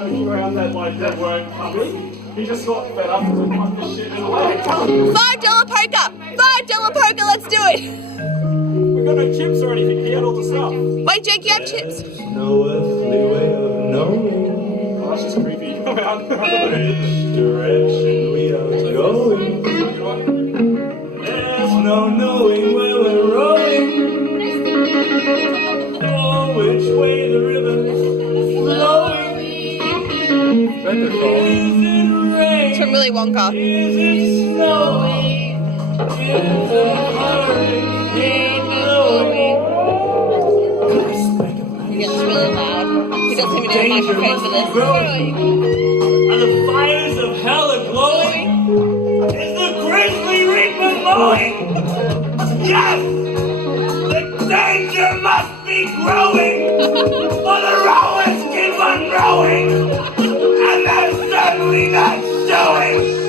joking around that like they weren't coming. He just got fed up and took like the shit in the way. $5 poker! $5 poker, let's do it! We got no chips or anything. He had all the stuff. Wait, Jake, you have chips? No earthly way of knowing Oh, that's just creepy. which direction we are going. There's no knowing where we're rowing, or which way the river's flowing. Is it rain? It's from Willy Wonka. Is it snowing? Is a hurricane blowing? He gets really loud. He doesn't even need a microphone for this. Are the fires of hell a-glowing? Is the grizzly reaper mowing? Yes! The danger must be growing, or the rowers keep on rowing, and they're certainly not showing.